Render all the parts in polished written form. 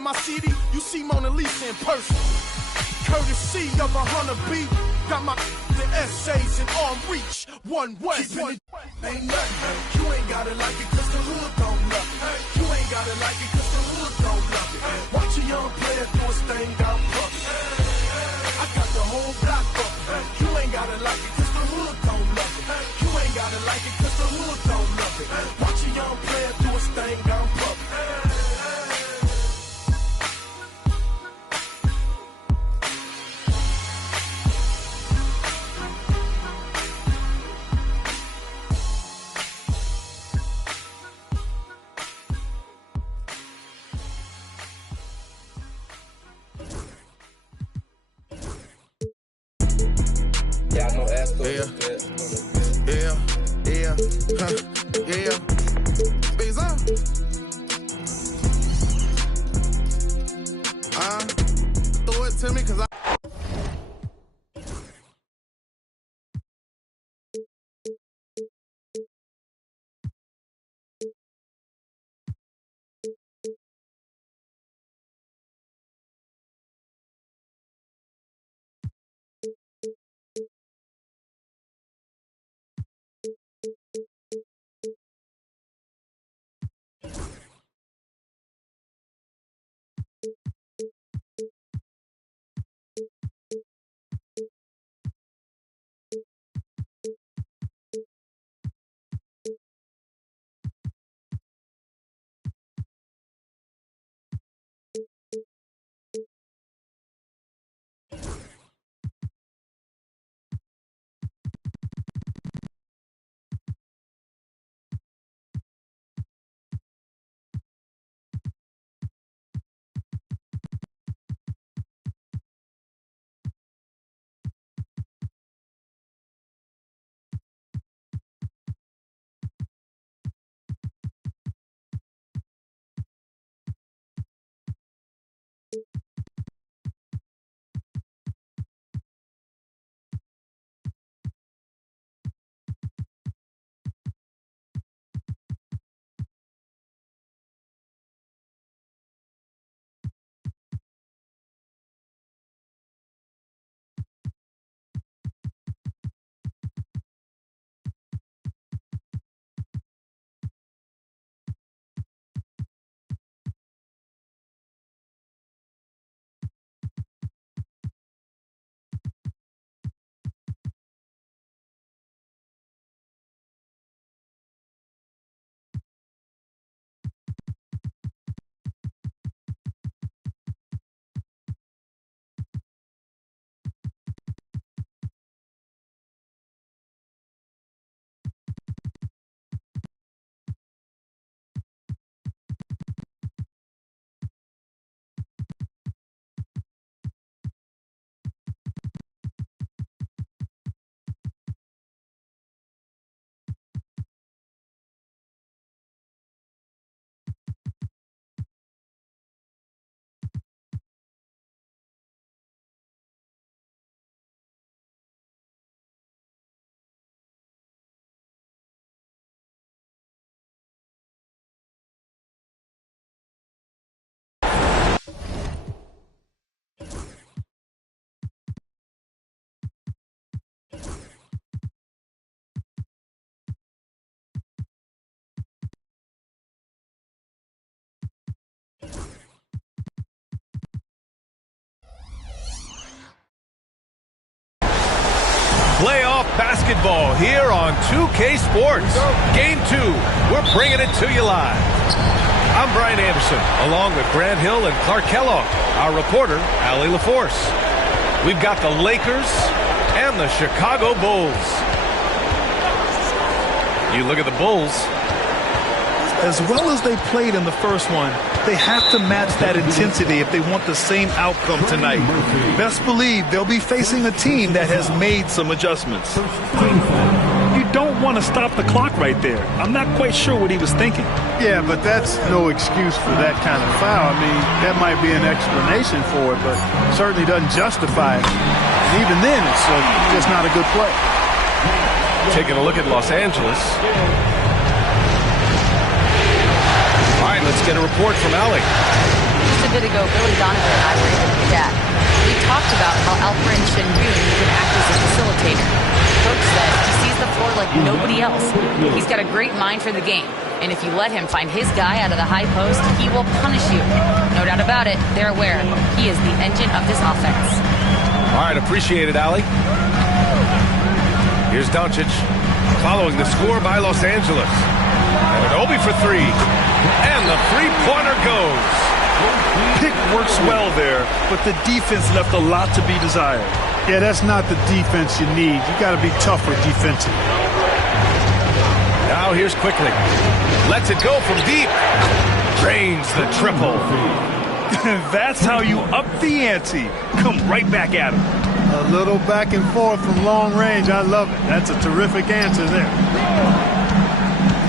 in my CD, you see Mona Lisa in person. Courtesy of 100 beat, got my the essays in arm reach. One way. Ain't nothing. You ain't gotta like it cause the hood don't love it. You ain't gotta like it cause the hood don't love it. Watch a young player do his thing out public. I got the whole block up. You ain't gotta like it cause the hood don't love it. You ain't gotta like it cause the hood don't love it. Watch a young player do his thing out public. Yeah. Visa. Throw it to me cause Playoff basketball here on 2K Sports. Game 2, we're bringing it to you live. I'm Brian Anderson, along with Grant Hill and Clark Kellogg, our reporter, Allie LaForce. We've got the Lakers and the Chicago Bulls. You look at the Bulls. As well as they played in the first one, they have to match that intensity if they want the same outcome tonight. Best believe they'll be facing a team that has made some adjustments. You don't want to stop the clock right there. I'm not quite sure what he was thinking. Yeah, but that's no excuse for that kind of foul. I mean, that might be an explanation for it, but certainly doesn't justify it. And even then, it's just not a good play. Taking a look at Los Angeles. Let's get a report from Allie. Just a a bit ago, Billy Donovan and I were able to chat. We talked about how Alperen Şengün can act as a facilitator. Coach said he sees the floor like nobody else. He's got a great mind for the game. And if you let him find his guy out of the high post, he will punish you. No doubt about it, they're aware. He is the engine of this offense. All right, appreciate it, Allie. Here's Doncic, following the score by Los Angeles. And an Obi for three. And the three-pointer goes. Pick works well there, but the defense left a lot to be desired. Yeah, that's not the defense you need. You got to be tougher defensively. Now here's Quickly. Lets it go from deep. Drains the triple. That's how you up the ante. Come right back at him. A little back and forth from long range. I love it. That's a terrific answer there.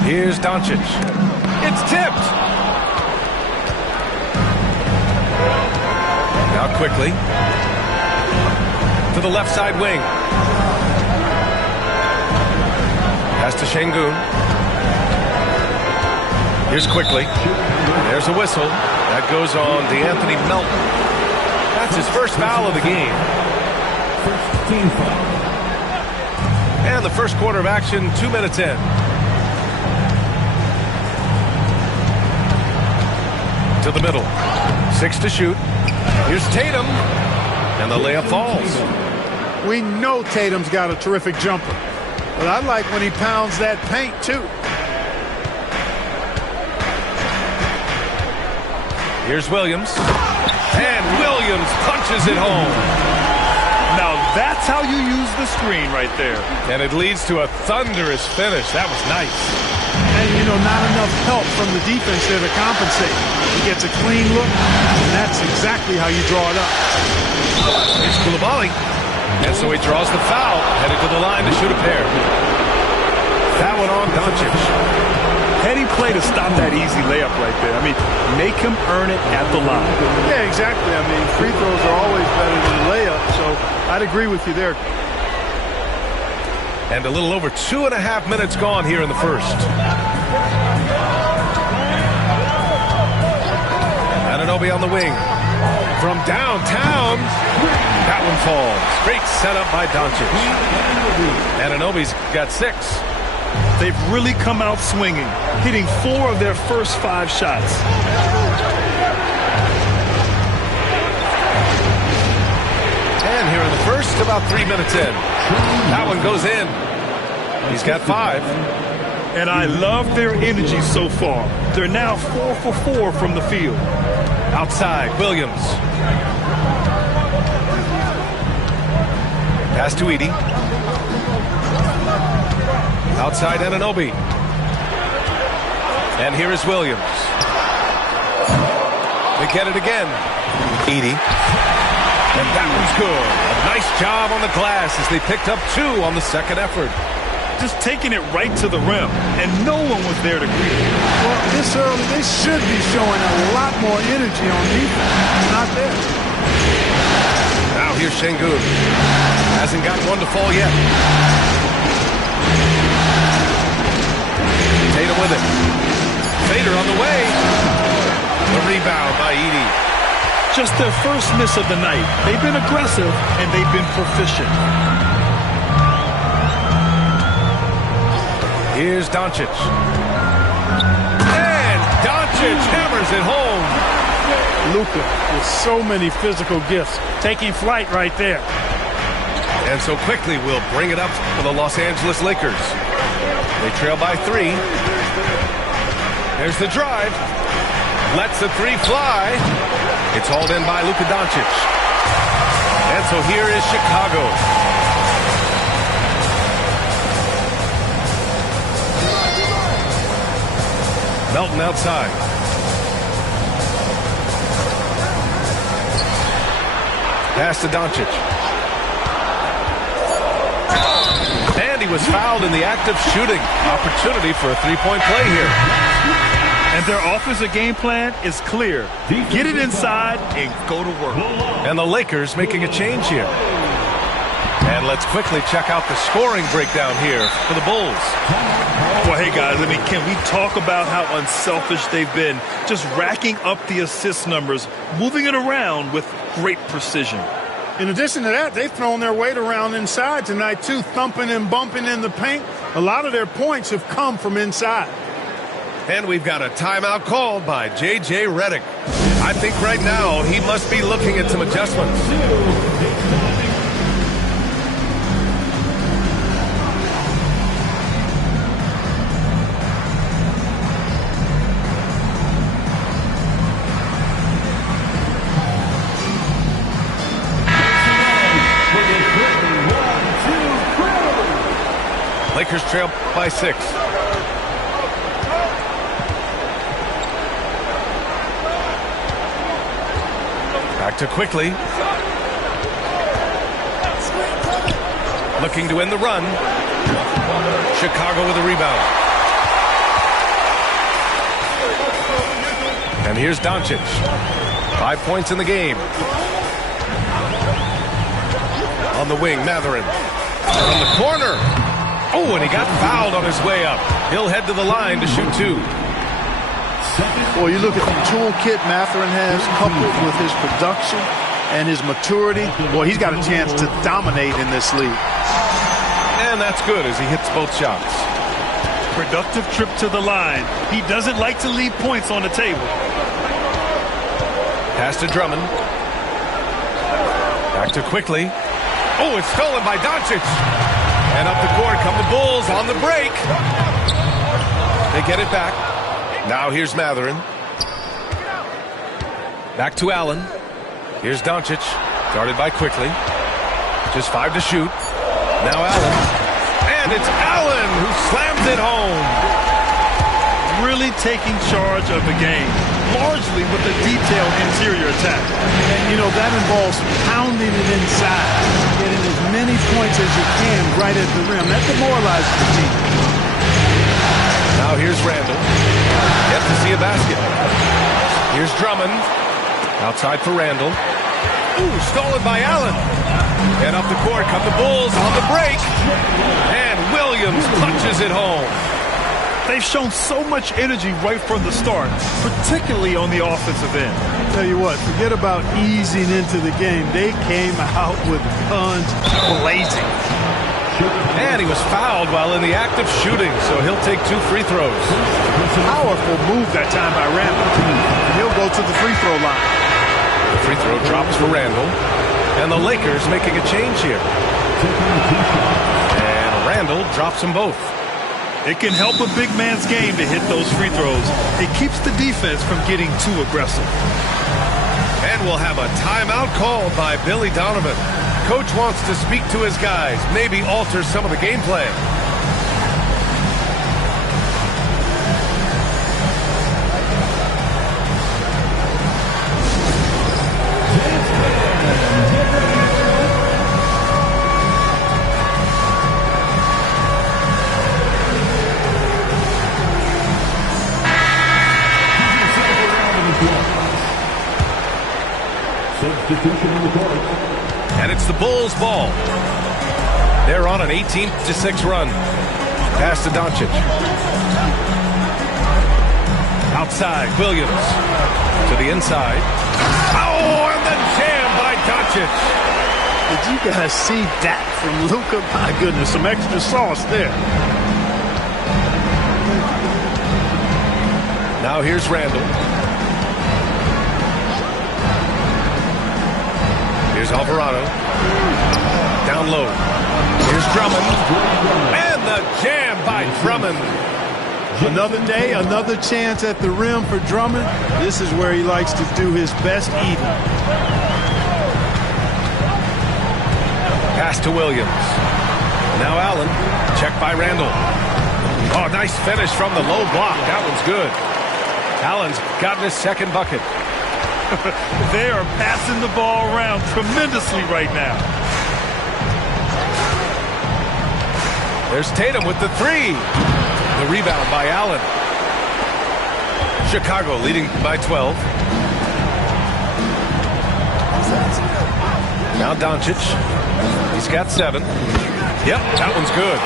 Here's Doncic. It's tipped. Now Quickly. To the left side wing. Pass to Şengün. Here's Quickly. There's a whistle. That goes on DeAnthony Melton. That's his first foul of the game. And the first quarter of action, 2 minutes in. To the middle. 6 to shoot. Here's Tatum. And the layup falls. We know Tatum's got a terrific jumper. But I like when he pounds that paint, too. Here's Williams. And Williams punches it home. Now that's how you use the screen right there. And it leads to a thunderous finish. That was nice. And, you know, not enough help from the defense there to compensate. He gets a clean look, and that's exactly how you draw it up. Here's Coulibaly. And so he draws the foul, headed to the line to shoot a pair. That one on Doncic. Heading play to stop that easy layup right there. I mean, make him earn it at the line. Yeah, exactly. I mean, free throws are always better than layups, so I'd agree with you there. And a little over 2.5 minutes gone here in the first. Anunoby on the wing. From downtown, that one falls. Great setup by Doncic. Anunoby's got 6. They've really come out swinging, hitting 4 of their first 5 shots. And here in the first, about 3 minutes in. That one goes in. He's got 5. And I love their energy so far. They're now 4 for 4 from the field. Outside, Williams. Pass to Edey. Outside Anunoby. And here is Williams. They get it again. Edey. And that one's good. A nice job on the glass as they picked up 2 on the second effort. Just taking it right to the rim, and no one was there to greet it. Well, this early, they should be showing a lot more energy on defense. It's not there. Now here's Şengün. Hasn't got one to fall yet. Tatum with it. Fader on the way. The rebound by Edey. Just their first miss of the night. They've been aggressive, and they've been proficient. Here's Doncic. And Doncic hammers it home. Luka with so many physical gifts. Taking flight right there. And so Quickly will bring it up for the Los Angeles Lakers. They trail by 3. There's the drive. Lets the 3 fly. It's hauled in by Luka Doncic. And so here is Chicago. Melton outside. Pass to Doncic. And he was fouled in the act of shooting. Opportunity for a 3-point play here. And their offensive game plan is clear. Get it inside and go to work. And the Lakers making a change here. And And let's quickly check out the scoring breakdown here for the Bulls. Well, hey, guys, I mean, can we talk about how unselfish they've been? Just racking up the assist numbers, moving it around with great precision. In addition to that, they've thrown their weight around inside tonight, too, thumping and bumping in the paint. A lot of their points have come from inside. And we've got a timeout called by J.J. Redick. I think right now he must be looking at some adjustments. Lakers trail by 6. Back to quickly. Looking to end the run. Chicago with a rebound. And here's Doncic. 5 points in the game. On the wing, Mathurin. From the corner. Oh, and he got fouled on his way up. He'll head to the line to shoot 2. Well, you look at the toolkit Mathurin has, coupled with his production and his maturity. Boy, he's got a chance to dominate in this league. And that's good as he hits both shots. Productive trip to the line. He doesn't like to leave points on the table. Pass to Drummond. Back to quickly. Oh, it's stolen by Doncic. And up the court come the Bulls on the break. They get it back. Now here's Mathurin. Back to Allen. Here's Doncic. Guarded by quickly. Just 5 to shoot. Now Allen. And it's Allen who slams it home. Really taking charge of the game, largely with a detailed interior attack. And, you know, that involves pounding it inside, getting as many points as you can right at the rim. That demoralizes the team. Now here's Randall. Yet to see a basket. Here's Drummond. Outside for Randall. Ooh, stolen by Allen. And up the court come the Bulls on the break. And Williams punches it home. They've shown so much energy right from the start, particularly on the offensive end. Tell you what, forget about easing into the game. They came out with guns blazing. And he was fouled while in the act of shooting, so he'll take 2 free throws. Powerful move that time by Randall. He'll go to the free throw line. The free throw drops for Randall. And the Lakers making a change here. And Randall drops them both. It can help a big man's game to hit those free throws. It keeps the defense from getting too aggressive. And we'll have a timeout called by Billy Donovan. Coach wants to speak to his guys, maybe alter some of the gameplay. And it's the Bulls' ball. They're on an 18-6 run. Pass to Doncic. Outside, Williams. To the inside. Oh, and the jam by Doncic. Did you guys see that from Luka? My goodness, some extra sauce there. Now here's Randall. Here's Alvarado. Down low. Here's Drummond. And the jam by Drummond. Another day, another chance at the rim for Drummond. This is where he likes to do his best eating. Pass to Williams. Now Allen. Check by Randall. Oh, nice finish from the low block. That one's good. Allen's gotten his second bucket. They are passing the ball around tremendously right now. There's Tatum with the 3. The rebound by Allen. Chicago leading by 12. Now Doncic. He's got 7. Yep, that one's good.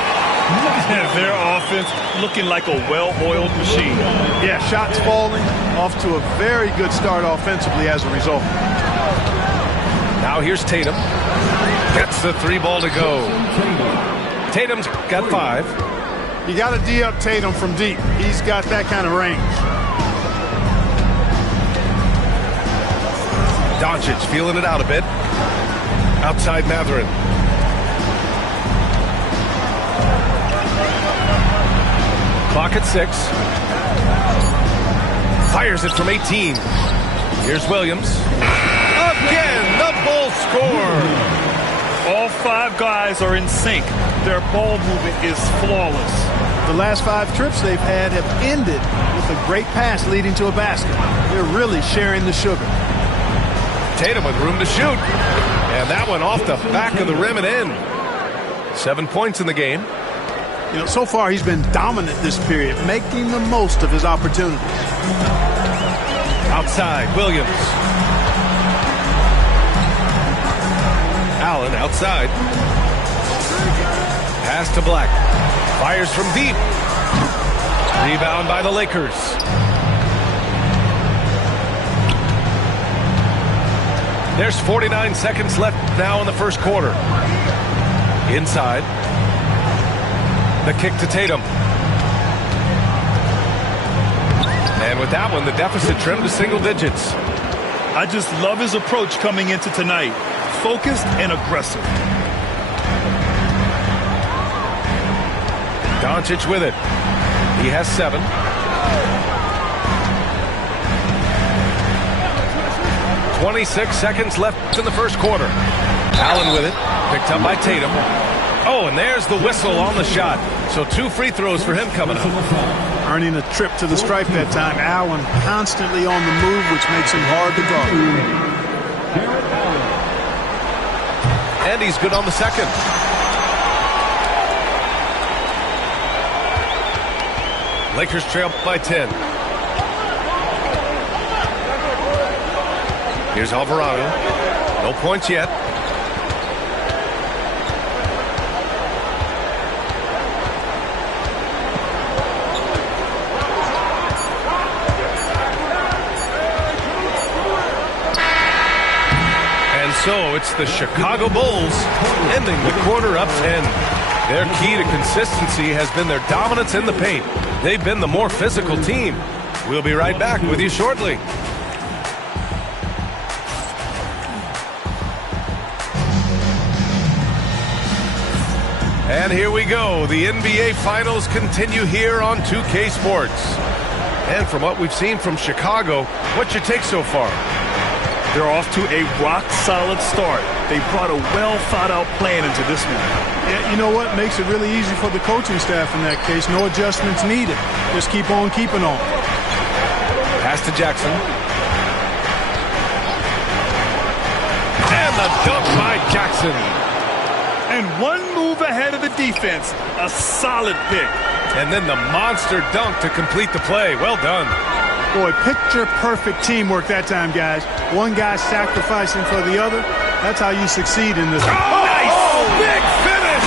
Their offense looking like a well-oiled machine. Yeah, shots falling, off to a very good start offensively as a result. Now here's Tatum. Gets the 3 ball to go. Tatum's got 5. You got to D up Tatum from deep. He's got that kind of range. Doncic feeling it out a bit. Outside Mathurin. Clock at 6. Fires it from 18. Here's Williams. Again, the Bulls score. All 5 guys are in sync. Their ball movement is flawless. The last 5 trips they've had have ended with a great pass leading to a basket. They're really sharing the sugar. Tatum with room to shoot. And that one off the back of the rim and in. 7 points in the game. You know, so far he's been dominant this period, making the most of his opportunities. Outside, Williams. Allen outside. Pass to Black. Fires from deep. Rebound by the Lakers. There's 49 seconds left now in the first quarter. Inside. The kick to Tatum. And with that one, the deficit trimmed to single digits. I just love his approach coming into tonight. Focused and aggressive. Doncic with it. He has 7. .26 seconds left in the first quarter. Allen with it. Picked up by Tatum. Oh, and there's the whistle on the shot. So 2 free throws for him coming up. Earning a trip to the stripe that time. Allen constantly on the move, which makes him hard to guard. And he's good on the second. Lakers trail by 10. Here's Alvarado. No points yet. And so it's the Chicago Bulls ending the quarter up 10. Their key to consistency has been their dominance in the paint. They've been the more physical team. We'll be right back with you shortly. And here we go. The NBA Finals continue here on 2K Sports. And from what we've seen from Chicago, what's your take so far? They're off to a rock-solid start. They brought a well-thought-out plan into this one. Yeah, you know what? Makes it really easy for the coaching staff in that case. No adjustments needed. Just keep on keeping on. Pass to Jackson. And the dunk by Jackson. And one move ahead of the defense. A solid pick. And then the monster dunk to complete the play. Well done. Boy, picture-perfect teamwork that time, guys. One guy sacrificing for the other. That's how you succeed in this. Oh, nice! Big finish!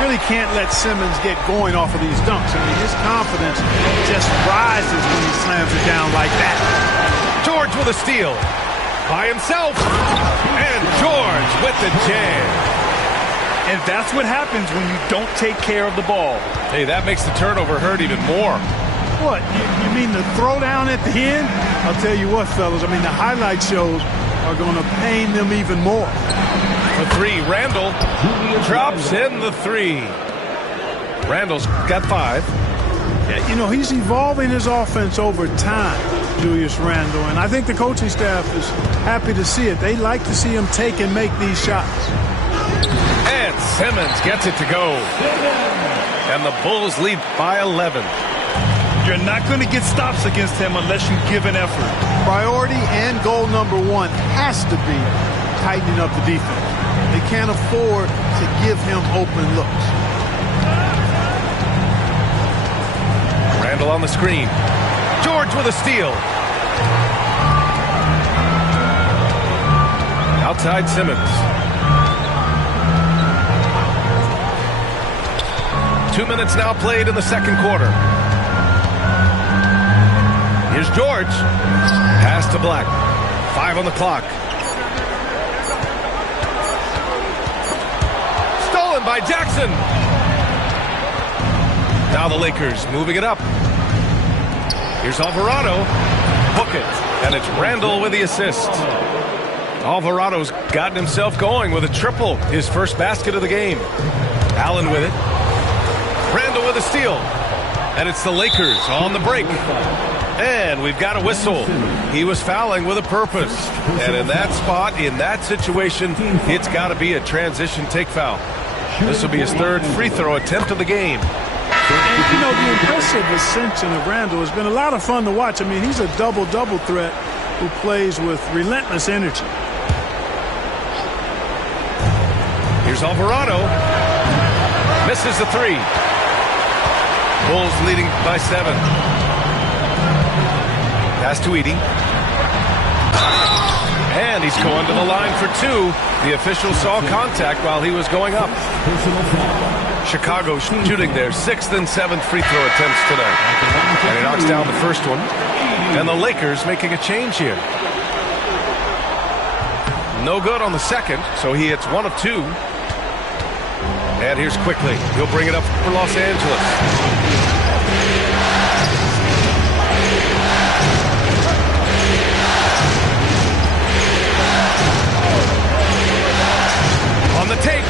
Really can't let Simmons get going off of these dunks. I mean, his confidence just rises when he slams it down like that. George with a steal. By himself. And George with the jam. And that's what happens when you don't take care of the ball. Hey, that makes the turnover hurt even more. What? You mean the throwdown at the end? I'll tell you what, fellas. I mean, the highlight shows are going to pain them even more. For 3, Randall drops in the 3. Randall's got 5. Yeah, you know, he's evolving his offense over time, Julius Randle, and I think the coaching staff is happy to see it. They like to see him take and make these shots. And Simmons gets it to go. And the Bulls lead by 11. You're not going to get stops against him unless you give an effort. Priority and goal number 1 has to be tightening up the defense. They can't afford to give him open looks. Randall on the screen. George with a steal. Outside Simmons. 2 minutes now played in the second quarter. Here's George. Pass to Black. 5 on the clock. Stolen by Jackson. Now the Lakers moving it up. Here's Alvarado. Book it. And it's Randall with the assist. Alvarado's gotten himself going with a triple. His first basket of the game. Allen with it. Randall with a steal. And it's the Lakers on the break. And we've got a whistle. He was fouling with a purpose. And in that spot, in that situation, it's got to be a transition take foul. This will be his third free throw attempt of the game. And, you know, the impressive ascension of Randall has been a lot of fun to watch. I mean, he's a double-double threat who plays with relentless energy. Here's Alvarado. Misses the three. Bulls leading by 7. Pass to Edey. And he's going to the line for 2. The official saw contact while he was going up. Chicago shooting their 6th and 7th free throw attempts tonight. And he knocks down the first one. And the Lakers making a change here. No good on the second, so he hits 1 of 2. And here's Quickly. He'll bring it up for Los Angeles. On the take.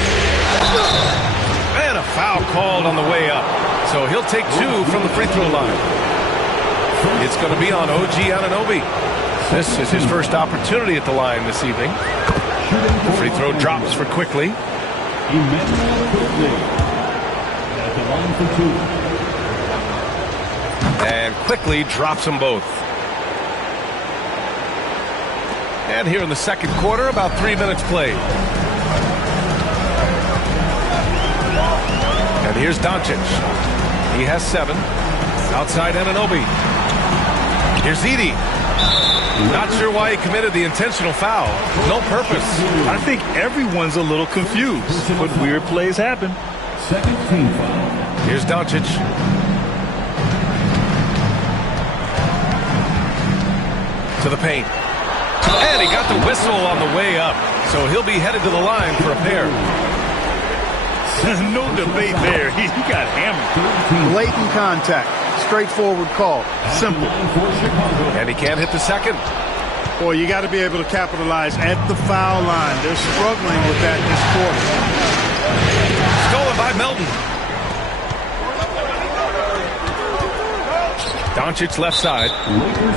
And a foul called on the way up. So he'll take 2 from the free throw line. It's going to be on OG Anunoby. This is his first opportunity at the line this evening. The free throw drops for Quickly. And Quickly drops them both. And here in the second quarter, about 3 minutes played. And here's Doncic. He has 7. Outside Anunoby. Here's Edey. Not sure why he committed the intentional foul. No purpose. I think everyone's a little confused, but weird plays happen. Second team foul. Here's Doncic. To the paint. And he got the whistle on the way up. So he'll be headed to the line for a pair. No debate there. He got hammered. Blatant contact. Straightforward call. Simple. And he can't hit the second. Boy, you got to be able to capitalize at the foul line. They're struggling with that this quarter. Stolen by Melton. Doncic left side.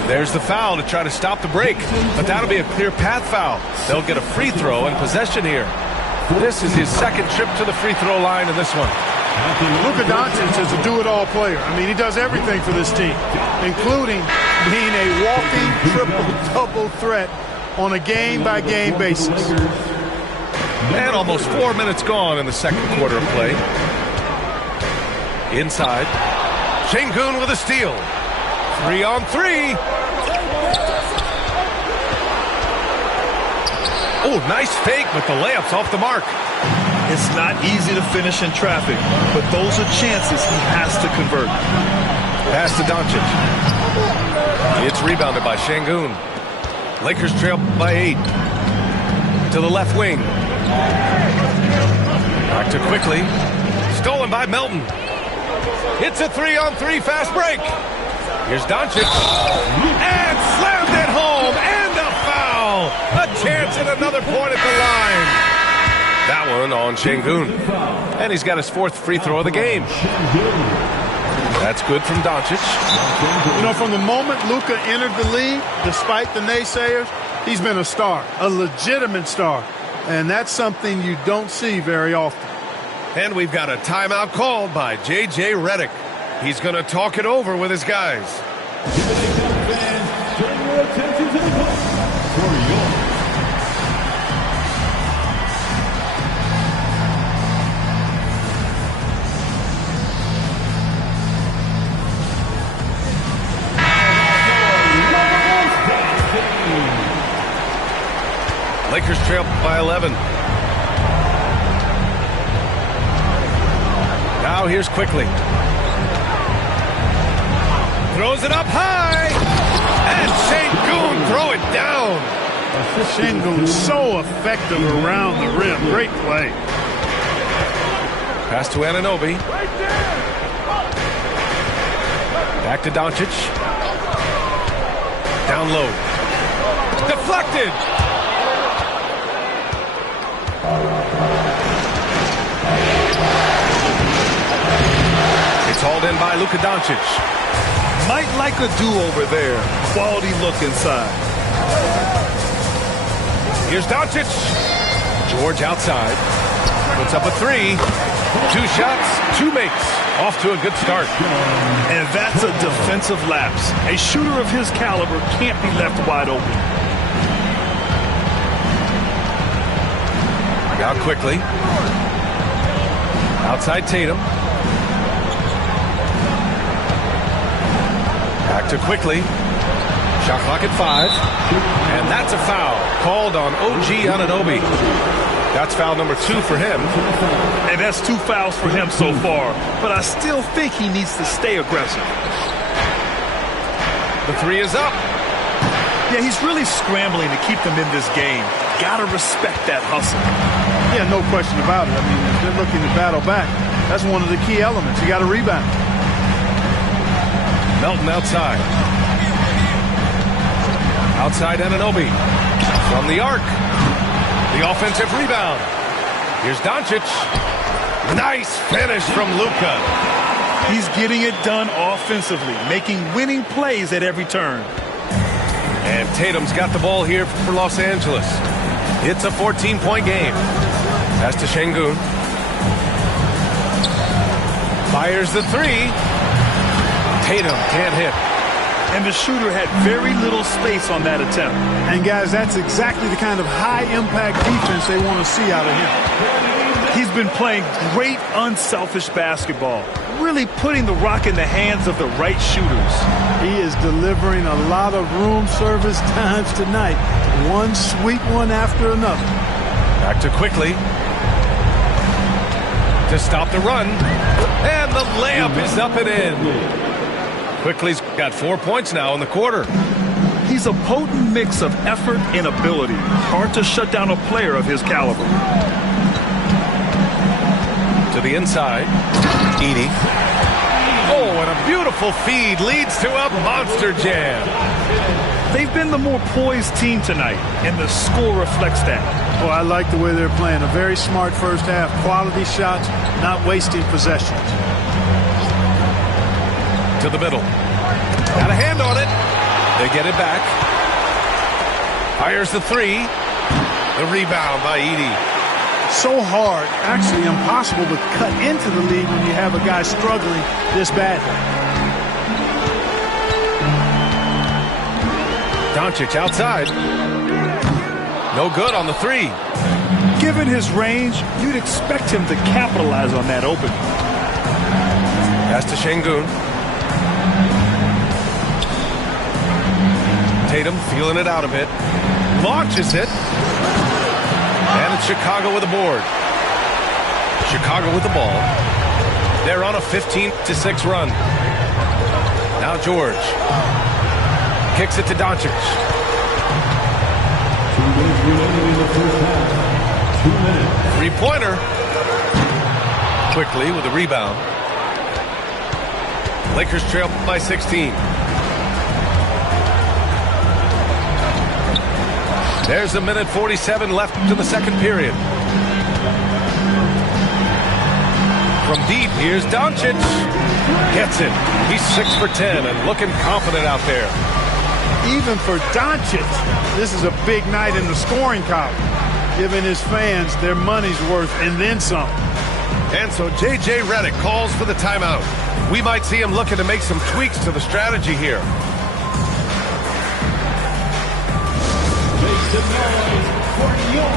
There's the foul to try to stop the break. But that'll be a clear path foul. They'll get a free throw and possession here. This is his second trip to the free throw line in this one. Luka Doncic is a do-it-all player. I mean, he does everything for this team, including being a walking triple-double threat on a game-by-game basis. And almost 4 minutes gone in the second quarter of play. Inside. Şengün with a steal. 3 on 3. Oh, nice fake, but the layup's off the mark. It's not easy to finish in traffic, but those are chances he has to convert. Pass to Doncic. It's rebounded by Şengün. Lakers trail by 8. To the left wing. Back to Quickly. Stolen by Melton. It's a 3-on-3 fast break. Here's Doncic. And slammed it home. And a foul. A chance at another point at the line. That one on Şengün. And he's got his 4th free throw of the game. That's good from Doncic. You know, from the moment Luka entered the league, despite the naysayers, he's been a star, a legitimate star. And that's something you don't see very often. And we've got a timeout called by J.J. Redick. He's going to talk it over with his guys. Turn your attention to the clock for your Lakers trail by 11. Now Now here's Quickly. Throws it up high. And Şengün throw it down. Şengün so effective around the rim. Great play. Pass to Anunoby. Back to Doncic. Down low. Deflected. It's hauled in by Luka Doncic. Might like a do-over there. Quality look inside. Here's Doncic. George outside. Puts up a three. 2 shots, 2 makes. Off to a good start. And that's a defensive lapse. A shooter of his caliber can't be left wide open. Out quickly. Outside Tatum. Back to Quickly. Shot clock at 5. And that's a foul called on OG Anunoby. That's foul number 2 for him. And that's 2 fouls for him so far. But I still think he needs to stay aggressive. The 3 is up. Yeah, he's really scrambling to keep them in this game. Gotta respect that hustle. Yeah, no question about it. I mean, if they're looking to battle back, that's one of the key elements. You got to rebound. Melton outside. Outside Anunoby. From the arc. The offensive rebound. Here's Doncic. Nice finish from Luka. He's getting it done offensively, making winning plays at every turn. And Tatum's got the ball here for Los Angeles. It's a 14-point game. Pass to Şengün. Fires the 3. Tatum can't hit. And the shooter had very little space on that attempt. And guys, that's exactly the kind of high-impact defense they want to see out of him. He's been playing great, unselfish basketball, really putting the rock in the hands of the right shooters. He is delivering a lot of room service times tonight. One sweet one after another. Back to Quickly. To stop the run. And the layup is up and in. Quickly's got 4 points now in the quarter. He's a potent mix of effort and ability. Hard to shut down a player of his caliber. To the inside. Edey. Oh, and a beautiful feed leads to a monster jam. They've been the more poised team tonight, and the score reflects that. Well, I like the way they're playing. A very smart first half. Quality shots, not wasting possessions. To the middle. Got a hand on it. They get it back. Fires the 3. The rebound by Edey. So hard, actually impossible to cut into the lead when you have a guy struggling this badly. Doncic outside. No good on the 3. Given his range, you'd expect him to capitalize on that opening. Pass to Şengün. Tatum feeling it out a bit. Launches it. And it's Chicago with a board. Chicago with the ball. They're on a 15-6 run. Now George. Kicks it to Doncic. 3-pointer. Quickly with a rebound. Lakers trail by 16. There's a minute 47 left to the second period. From deep, here's Doncic. Gets it. He's 6 for 10 and looking confident out there. Even for Doncic, this is a big night in the scoring column, giving his fans their money's worth and then some. And so J.J. Redick calls for the timeout. We might see him looking to make some tweaks to the strategy here. Make some noise for your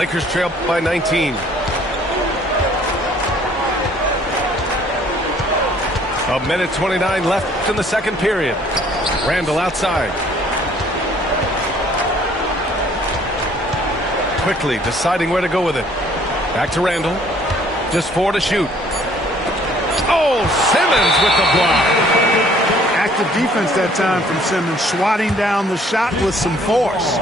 Lakers trail by 19. A minute 29 left in the second period. Randall outside. Quickly deciding where to go with it. Back to Randall. Just 4 to shoot. Oh, Simmons with the block. Active defense that time from Simmons, swatting down the shot with some force.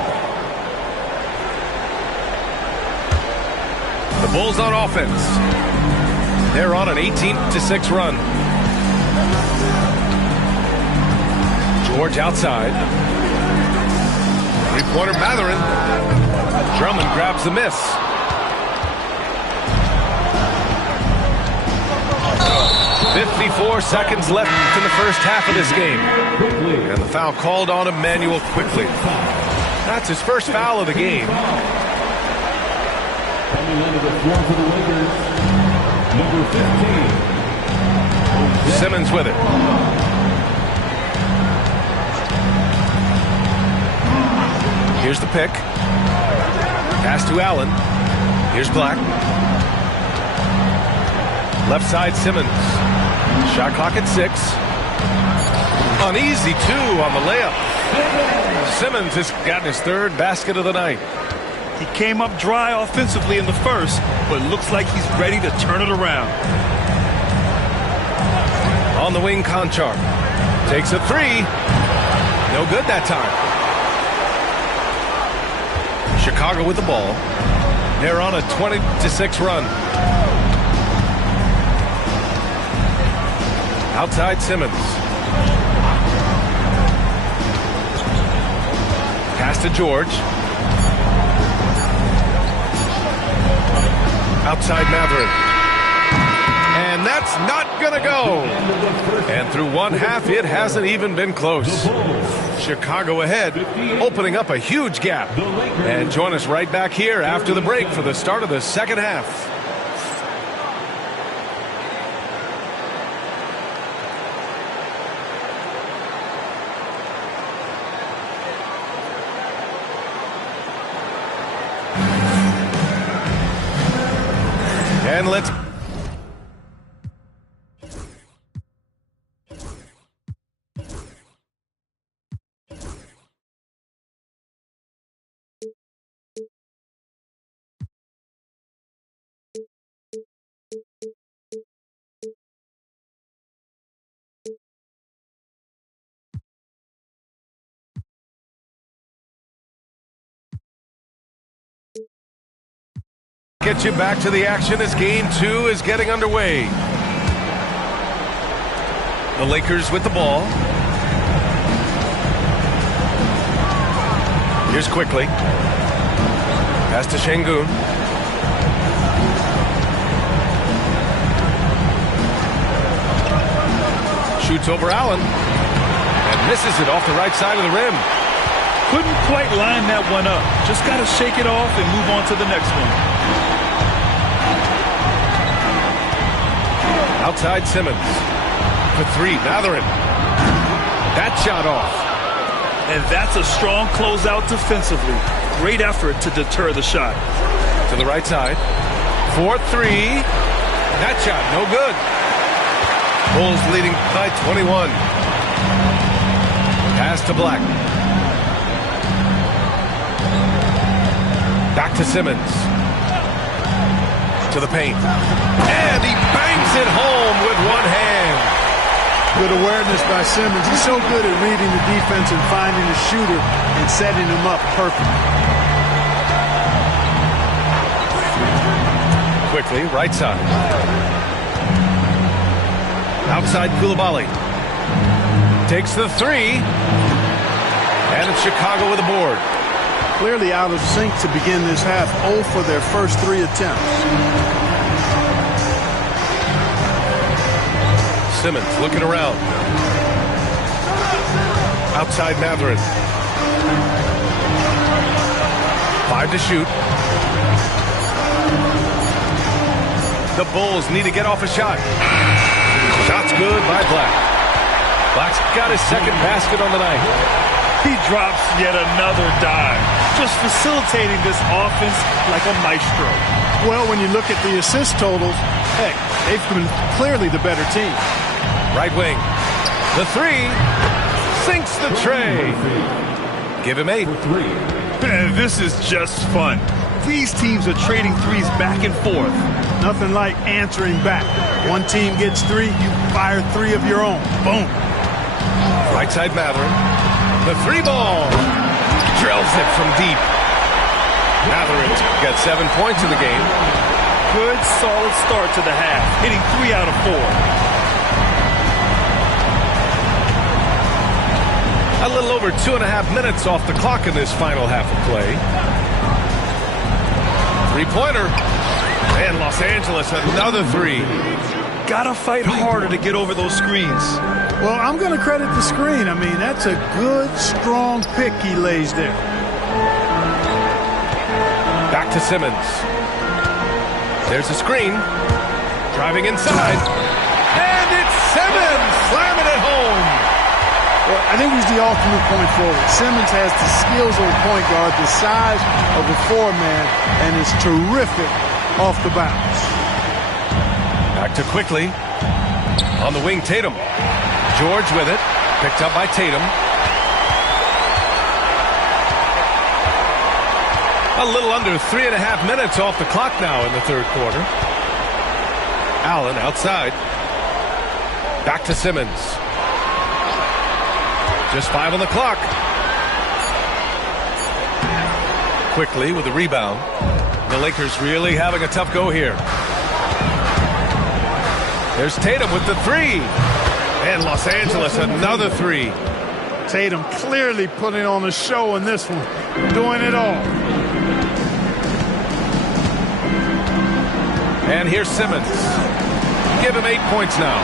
The Bulls on offense. They're on an 18-6 run. George outside. Three-pointer Mathurin. Drummond grabs the miss. "54 seconds left in the first half of this game." And the foul called on Emmanuel quickly. That's his first foul of the game. Coming onto the floor for the Lakers, number 15. Simmons with it. Here's the pick. Pass to Allen. Here's Black. Left side Simmons. Shot clock at 6. Uneasy 2 on the layup. Simmons has gotten his third basket of the night. He came up dry offensively in the first, but looks like he's ready to turn it around. On the wing, Conchar. Takes a 3. No good that time. Chicago with the ball. They're on a 20-6 run. Outside Simmons. Pass to George. Outside Mathurin. And that's not going to go. And through one half, it hasn't even been close. Chicago ahead, opening up a huge gap. And join us right back here after the break for the start of the second half. And let's get you back to the action as game 2 is getting underway. The Lakers with the ball. Here's Quickly. Pass to Şengün. Shoots over Allen. And misses it off the right side of the rim. Couldn't quite line that one up. Just got to shake it off and move on to the next one. Outside Simmons. For 3, Mathurin. That shot off. And that's a strong closeout defensively. Great effort to deter the shot. To the right side. 4-3. That shot, no good. Bulls leading by 21. Pass to Black. Back to Simmons. To the paint. And he bangs it home with one hand. Good awareness by Simmons. He's so good at reading the defense and finding the shooter and setting him up perfect. Quickly, right side. Outside Coulibaly. Takes the 3. And it's Chicago with a board. Clearly out of sync to begin this half. 0 for their first 3 attempts. Simmons looking around. Outside Mathurin. 5 to shoot. The Bulls need to get off a shot. Shot's good by Black. Black's got his second basket on the night. He drops yet another dime, just facilitating this offense like a maestro. Well, when you look at the assist totals, heck, they've been clearly the better team. Right wing. The three. Sinks the tray. Give him 8. This is just fun. These teams are trading threes back and forth. Nothing like answering back. One team gets 3, you fire 3 of your own. Boom. Right side Matherin. The 3 ball. Drills it from deep. Matherin's got 7 points in the game. Good, solid start to the half, hitting 3 out of 4. A little over 2.5 minutes off the clock in this final half of play. 3-pointer. And Los Angeles, another 3. Gotta fight harder to get over those screens. Well, I'm going to credit the screen. I mean, that's a good, strong pick he lays there. Back to Simmons. There's a screen. Driving inside. And it's Simmons slamming it home. Well, I think he's the ultimate point forward. Simmons has the skills of a point guard, the size of a 4-man, and is terrific off the bounce. Back to quickly. On the wing, Tatum. George with it. Picked up by Tatum. A little under 3.5 minutes off the clock now in the third quarter. Allen outside. Back to Simmons. Just 5 on the clock. Quickly with the rebound. The Lakers really having a tough go here. There's Tatum with the 3. And Los Angeles another 3. Tatum clearly putting on a show in this one. Doing it all. And here's Simmons. Give him 8 points now.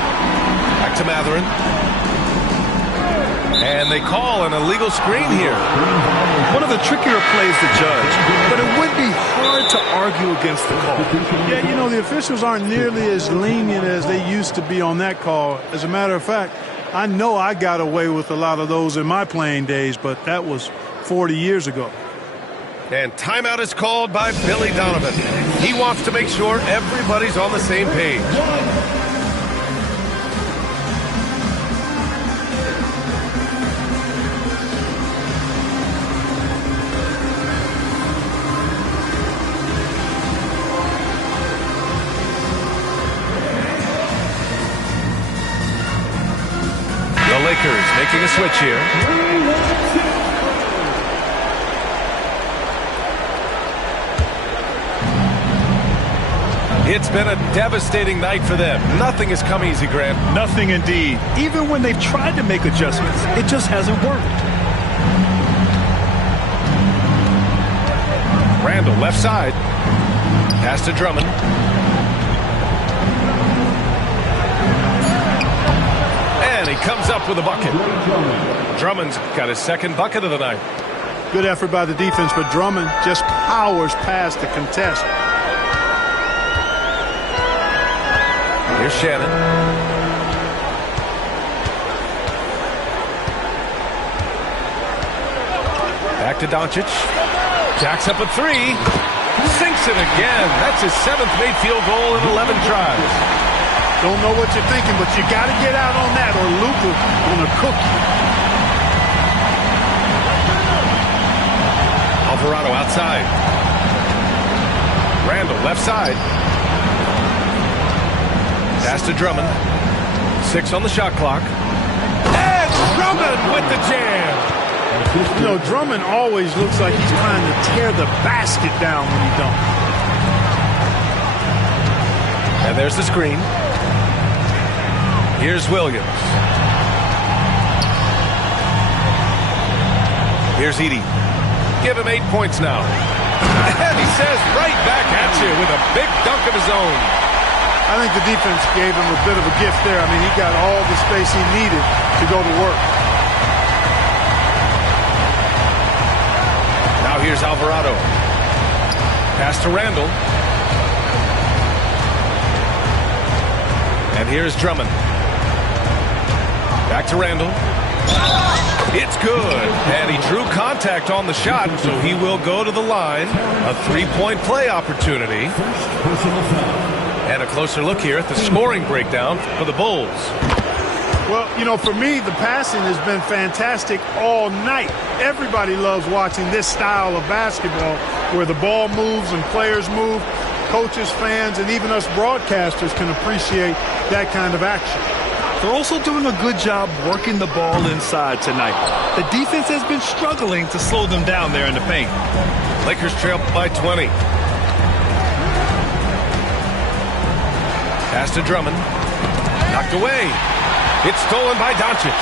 Back to Matherin. And they call an illegal screen here. One of the trickier plays to judge, but it would be hard to argue against the call. Yeah, you know, the officials aren't nearly as lenient as they used to be on that call. As a matter of fact, I know I got away with a lot of those in my playing days, but that was 40 years ago. And timeout is called by Billy Donovan. He wants to make sure everybody's on the same page. The Lakers making a switch here. It's been a devastating night for them. Nothing has come easy, Grant. Nothing indeed. Even when they've tried to make adjustments, it just hasn't worked. Randall, left side. Pass to Drummond. And he comes up with a bucket. Drummond's got his second bucket of the night. Good effort by the defense, but Drummond just powers past the contest. Here's Shannon. Back to Doncic. Jacks up a 3. Sinks it again. That's his 7th made field goal in 11 tries. Don't know what you're thinking, but you got to get out on that or Luka gonna cook you. Alvarado outside. Randall left side. Pass to Drummond. 6 on the shot clock. And Drummond with the jam. You know, Drummond always looks like he's trying to tear the basket down when he dunks. And there's the screen. Here's Williams. Here's Edey. Give him 8 points now. And he says right back at you with a big dunk of his own. I think the defense gave him a bit of a gift there. I mean, he got all the space he needed to go to work. Now here's Alvarado. Pass to Randall. And here's Drummond. Back to Randall. It's good. And he drew contact on the shot, so he will go to the line. A three-point play opportunity. And a closer look here at the scoring breakdown for the Bulls. Well, you know, for me, the passing has been fantastic all night. Everybody loves watching this style of basketball where the ball moves and players move. Coaches, fans, and even us broadcasters can appreciate that kind of action. They're also doing a good job working the ball inside tonight. The defense has been struggling to slow them down there in the paint. Lakers trail by 20. Pass to Drummond. Knocked away. It's stolen by Doncic.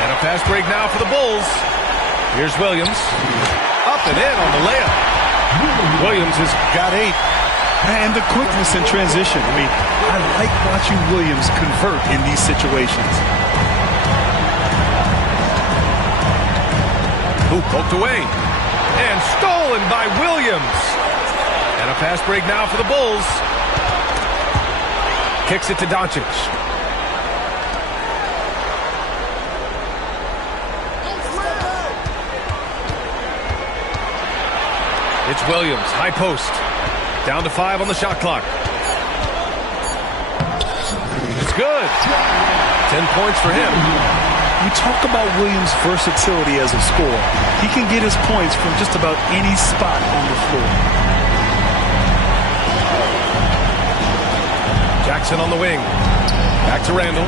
And a fast break now for the Bulls. Here's Williams. Up and in on the layup. Williams has got 8. And the quickness in transition. I mean, I like watching Williams convert in these situations. Hoop poked away. And stolen by Williams. And a fast break now for the Bulls. Kicks it to Doncic. It's Williams, high post. Down to 5 on the shot clock. It's good. 10 points for him. We talk about Williams' versatility as a scorer. He can get his points from just about any spot on the floor. Jackson on the wing. Back to Randall.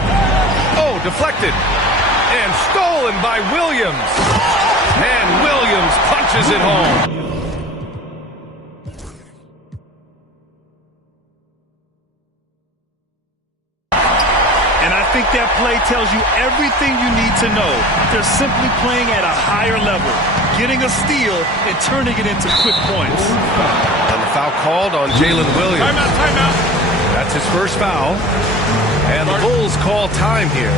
Oh, deflected. And stolen by Williams. And Williams punches it home. I think that play tells you everything you need to know. They're simply playing at a higher level, getting a steal and turning it into quick points. And the foul called on Jalen Williams. Timeout. That's his first foul. And the Bulls call time here.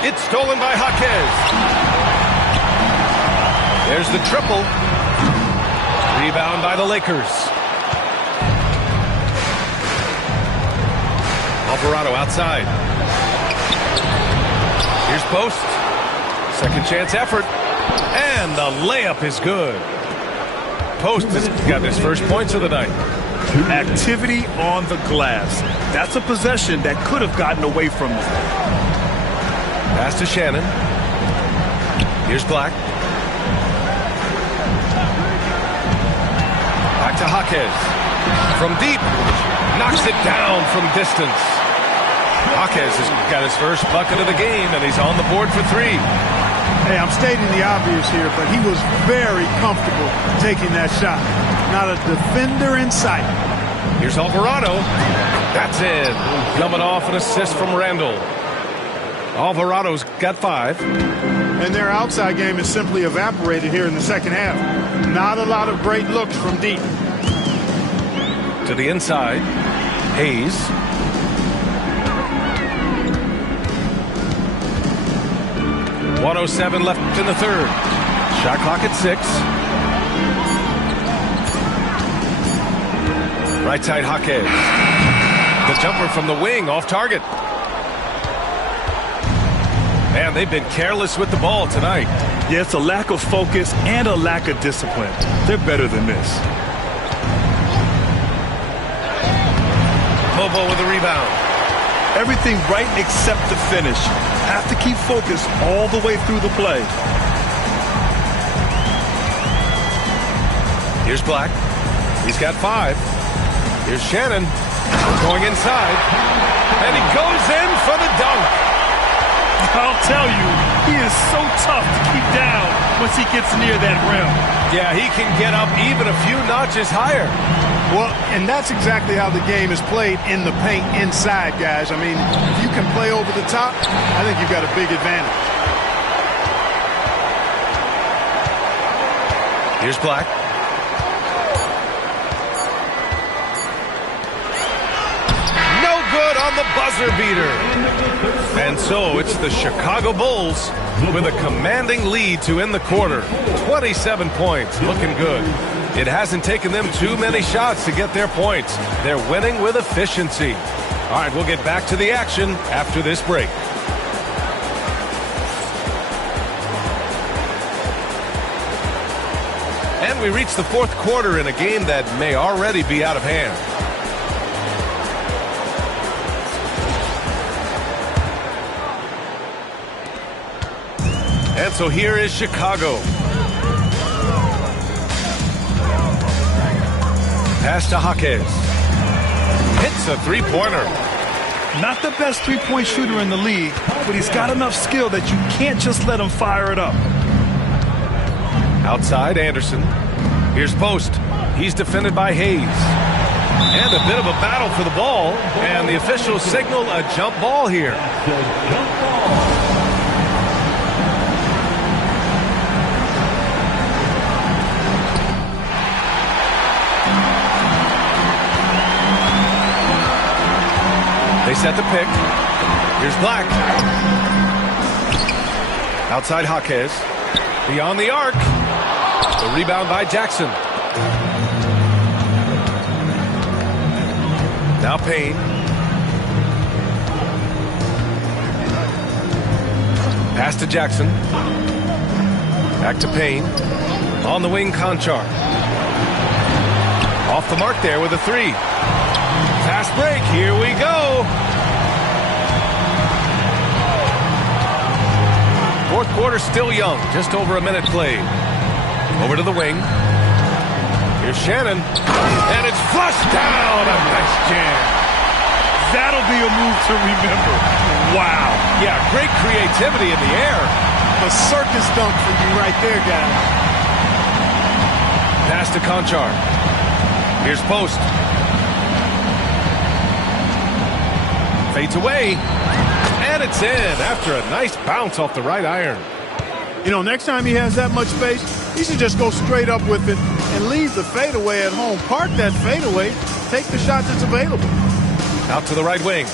It's stolen by Jaquez. There's the triple. Rebound by the Lakers. Alvarado outside. Here's post. Second chance effort. And the layup is good. Post has got his first points of the night. Activity on the glass. That's a possession that could have gotten away from them. Pass to Shannon. Here's Black. Back to Jaquez. From deep. Knocks it down from distance. Jaquez has got his first bucket of the game, and he's on the board for 3. Hey, I'm stating the obvious here, but he was very comfortable taking that shot. Not a defender in sight. Here's Alvarado. That's it. Coming off an assist from Randall. Alvarado's got 5. And their outside game is simply evaporated here in the second half. Not a lot of great looks from deep. To the inside. Hayes. .107 left in the third. Shot clock at 6. Right side Jaquez. The jumper from the wing off target. Man, they've been careless with the ball tonight. Yeah, it's a lack of focus and a lack of discipline. They're better than this. Bobo with the rebound. Everything right except the finish. Have to keep focused all the way through the play. Here's Black. He's got 5. Here's Shannon going inside. And he goes in for the dunk. I'll tell you, he is so tough to keep down once he gets near that rim. Yeah, he can get up even a few notches higher. Well, and that's exactly how the game is played in the paint inside, guys. I mean, if you can play over the top, I think you've got a big advantage. Here's Black. No good on the buzzer beater. And so it's the Chicago Bulls with a commanding lead to end the quarter. 27 points, looking good. It hasn't taken them too many shots to get their points. They're winning with efficiency. All right, we'll get back to the action after this break. And we reach the fourth quarter in a game that may already be out of hand. And so here is Chicago. Pass to Jaquez. Hits a three-pointer. Not the best three-point shooter in the league, but he's got enough skill that you can't just let him fire it up. Outside, Anderson. Here's Post. He's defended by Hayes. And a bit of a battle for the ball. And the officials signal a jump ball here. They set the pick. Here's Black. Outside Jaquez. Beyond the arc. The rebound by Jackson. Now Payne. Pass to Jackson. Back to Payne. On the wing, Conchar. Off the mark there with a three. Fast break. Here we go. Fourth quarter still young. Just over a minute played. Over to the wing. Here's Shannon. And it's flushed down. A nice jam. That'll be a move to remember. Wow. Yeah, great creativity in the air. A circus dunk for you right there, guys. Pass to Conchar. Here's Post. Fades away. And it's in after a nice bounce off the right iron. You know, next time he has that much space, he should just go straight up with it and leave the fadeaway at home. Park that fadeaway. Take the shot that's available. Out to the right wing.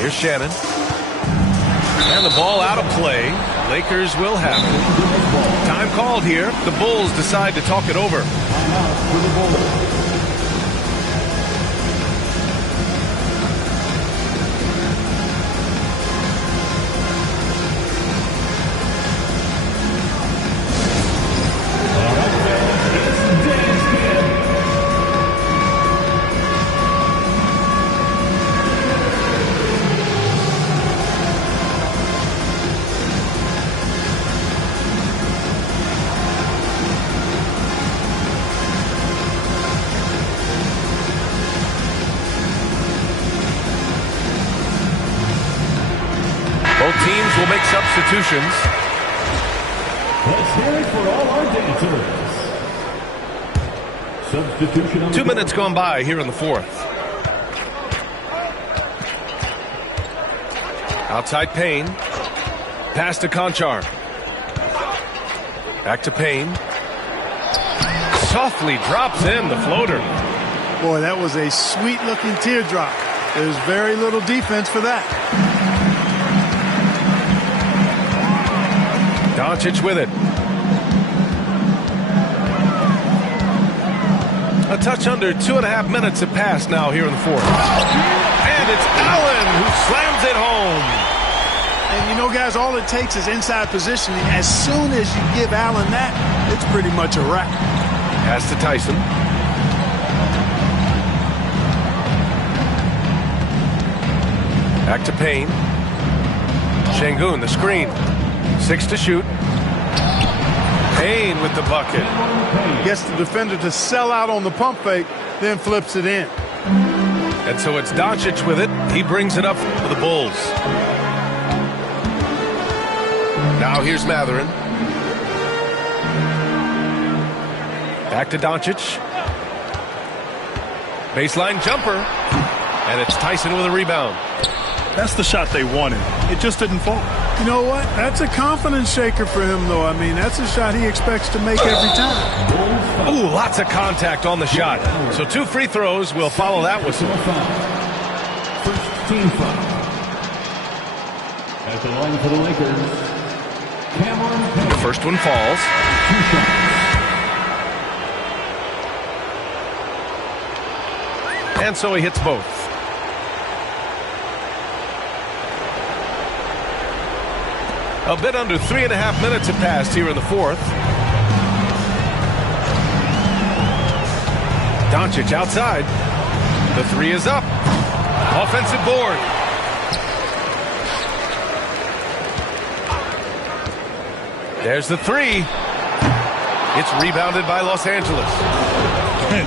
Here's Shannon. And the ball out of play. Lakers will have it. Time called here. The Bulls decide to talk it over. Both teams will make substitutions. Let's hear it for all our dancers. Substitution. 2 minutes gone by here in the fourth. Outside Payne. Pass to Conchar. Back to Payne. Softly drops in the floater. Boy, that was a sweet-looking teardrop. There's very little defense for that. Doncic with it. A touch under 2.5 minutes have passed now here in the fourth. And it's Allen who slams it home. And you know, guys, all it takes is inside positioning. As soon as you give Allen that, it's pretty much a wrap. Pass to Tyson. Back to Payne. Şengün, the screen. 6 to shoot. Payne with the bucket. Gets the defender to sell out on the pump fake, then flips it in. And so it's Doncic with it. He brings it up for the Bulls. Now here's Mathurin. Back to Doncic. Baseline jumper. And it's Tyson with a rebound. That's the shot they wanted. It just didn't fall. You know what? That's a confidence shaker for him, though. I mean, that's a shot he expects to make every time. Ooh, lots of contact on the shot. So 2 free throws will follow that whistle. First team foul. At the line for the Lakers, Cameron Payne. The first one falls. And so he hits both. A bit under 3.5 minutes have passed here in the fourth. Doncic outside. The 3 is up. Offensive board. There's the 3. It's rebounded by Los Angeles.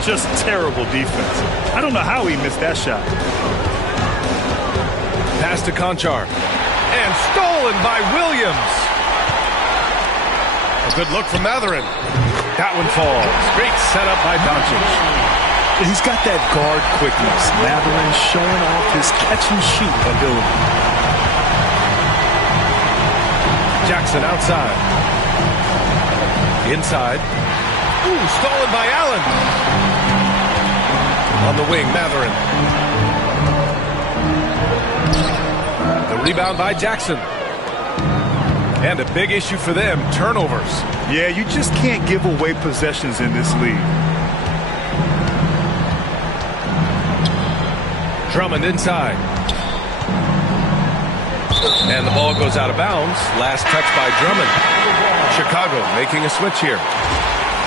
Just terrible defense. I don't know how he missed that shot. Pass to Conchar. And stolen by Williams. A good look from Mathurin. That one falls. Great setup by Doncic. He's got that guard quickness. Mathurin showing off his catch-and-shoot ability. Jackson outside. Inside. Ooh, stolen by Allen. On the wing, Mathurin. The rebound by Jackson. And a big issue for them, turnovers. Yeah, you just can't give away possessions in this league. Drummond inside. And the ball goes out of bounds. Last touch by Drummond. Chicago making a switch here.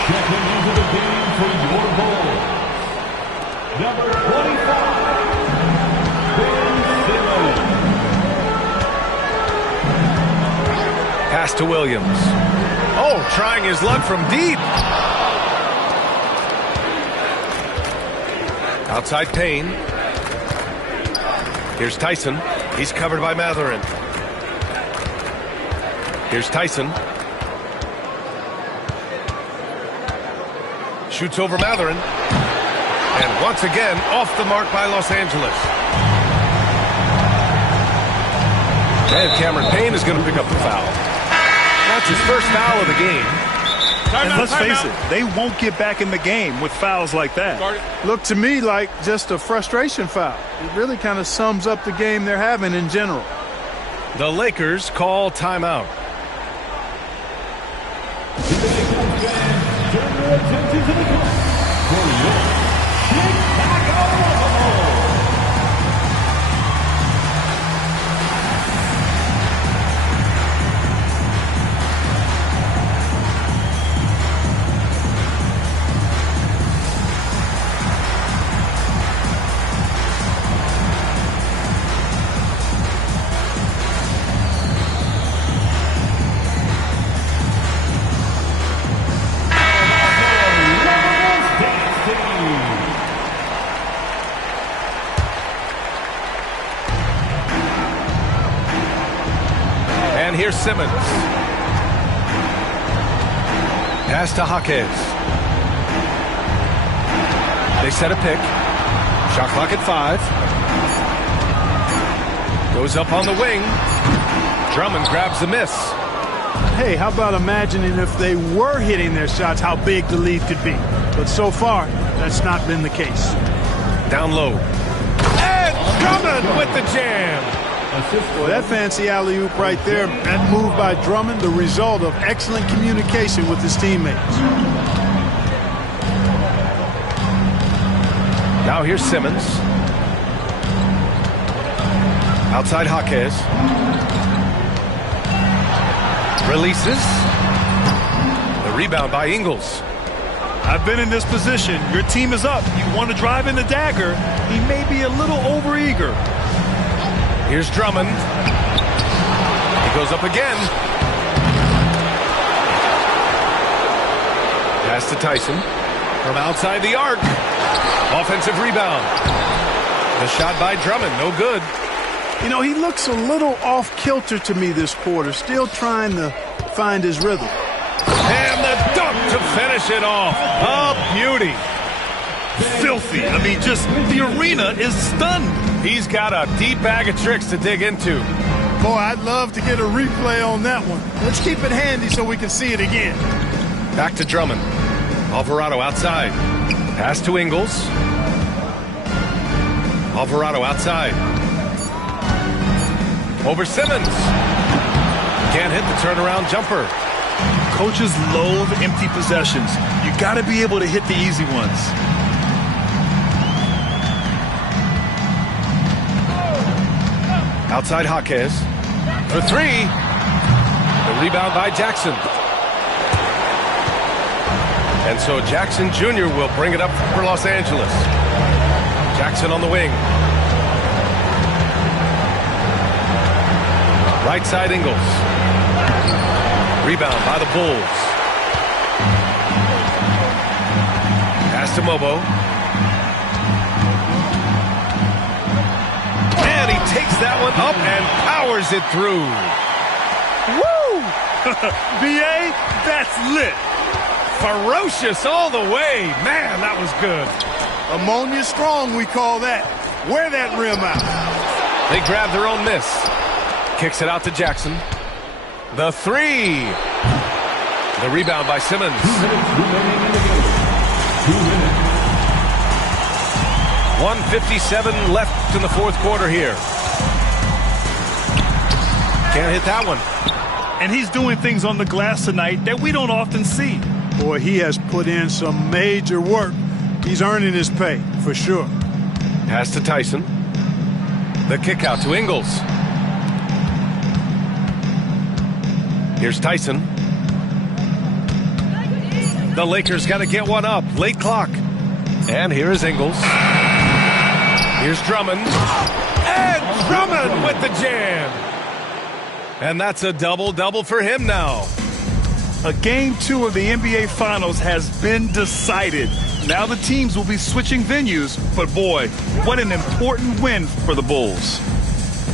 Checking into the game for your Bulls, number 25, Benvenuti. Pass to Williams. Oh, trying his luck from deep. Outside Payne. Here's Tyson. He's covered by Mathurin. Here's Tyson. Shoots over Mathurin. And once again, off the mark by Los Angeles. And Cameron Payne is going to pick up the foul. That's his first foul of the game. And let's face it, they won't get back in the game with fouls like that. Looked to me like just a frustration foul. It really kind of sums up the game they're having in general. The Lakers call timeout. Turn your attention to the court for your Chicago. And here's Simmons. Pass to Jaquez. They set a pick. Shot clock at 5. Goes up on the wing. Drummond grabs the miss. Hey, how about imagining if they were hitting their shots, how big the lead could be. But so far, that's not been the case. Down low. And Drummond with the jam. Well, that fancy alley-oop right there, that move by Drummond, the result of excellent communication with his teammates. Now here's Simmons. Outside Jaquez. Releases. The rebound by Ingles. I've been in this position. Your team is up. You want to drive in the dagger. He may be a little overeager. Here's Drummond. He goes up again. Pass to Tyson. From outside the arc. Offensive rebound. The shot by Drummond, no good. You know, he looks a little off-kilter to me this quarter, still trying to find his rhythm. And the dunk to finish it off. A beauty. Filthy. I mean, just the arena is stunned. He's got a deep bag of tricks to dig into. Boy, I'd love to get a replay on that one. Let's keep it handy so we can see it again. Back to Drummond. Alvarado outside. Pass to Ingles. Alvarado outside. Over Simmons. Can't hit the turnaround jumper. Coaches loathe empty possessions. You got to be able to hit the easy ones. Outside Jaquez. For three. The rebound by Jackson. And so Jackson Jr. will bring it up for Los Angeles. Jackson on the wing. Right side Ingles. Rebound by the Bulls. Pass to Mobo. And he takes that one up and powers it through. Woo! BA, that's lit. Ferocious all the way. Man, that was good. Ammonia strong, we call that. Wear that rim out. They grab their own miss. Kicks it out to Jackson. The three. The rebound by Simmons. 2 minutes remaining in the game. 2 minutes. 1:57 left in the fourth quarter here. Can't hit that one. And he's doing things on the glass tonight that we don't often see. Boy, he has put in some major work. He's earning his pay, for sure. Pass to Tyson. The kick out to Ingles. Here's Tyson. The Lakers got to get one up. Late clock. And here is Ingles. Here's Drummond. And Drummond with the jam. And that's a double-double for him now. A game 2 of the NBA Finals has been decided. Now the teams will be switching venues, but boy, what an important win for the Bulls.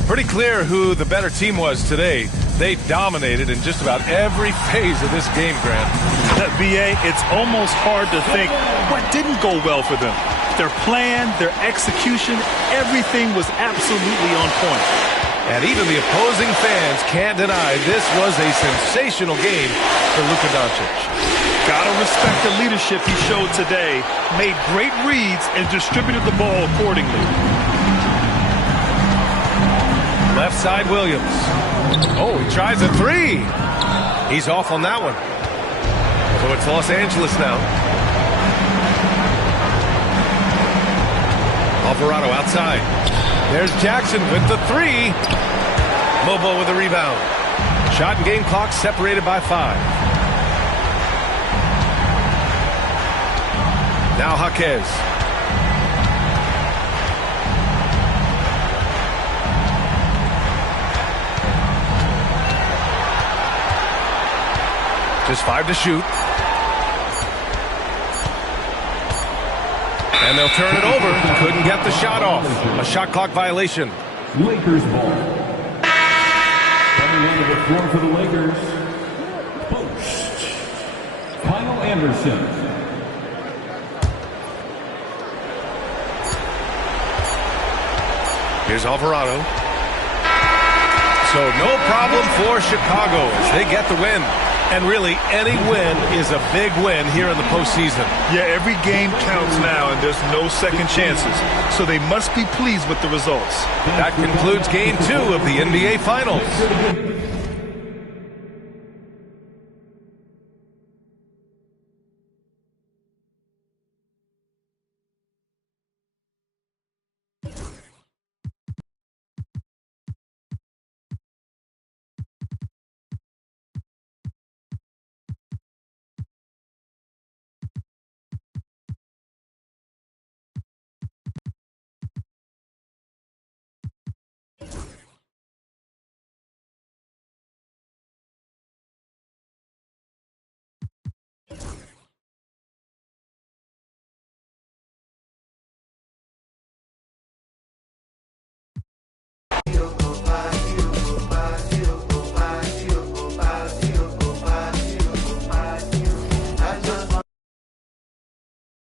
Pretty clear who the better team was today. They dominated in just about every phase of this game, Grant. BA, it's almost hard to think what didn't go well for them. Their plan, their execution, everything was absolutely on point. And even the opposing fans can't deny this was a sensational game for Luka Doncic. Gotta respect the leadership he showed today. Made great reads and distributed the ball accordingly. Left side Williams. Oh, he tries a three. He's off on that one. So it's Los Angeles now. Alvarado outside. There's Jackson with the three. Mobo with the rebound. Shot and game clock separated by 5. Now Jaquez. Just 5 to shoot. And they'll turn it over. Couldn't get the shot off. A shot clock violation. Lakers ball. Coming into the floor for the Lakers. Post. Kyle Anderson. Here's Alvarado. So no problem for Chicago as they get the win. And really, any win is a big win here in the postseason. Yeah, every game counts now, and there's no second chances. So they must be pleased with the results. That concludes Game 2 of the NBA Finals.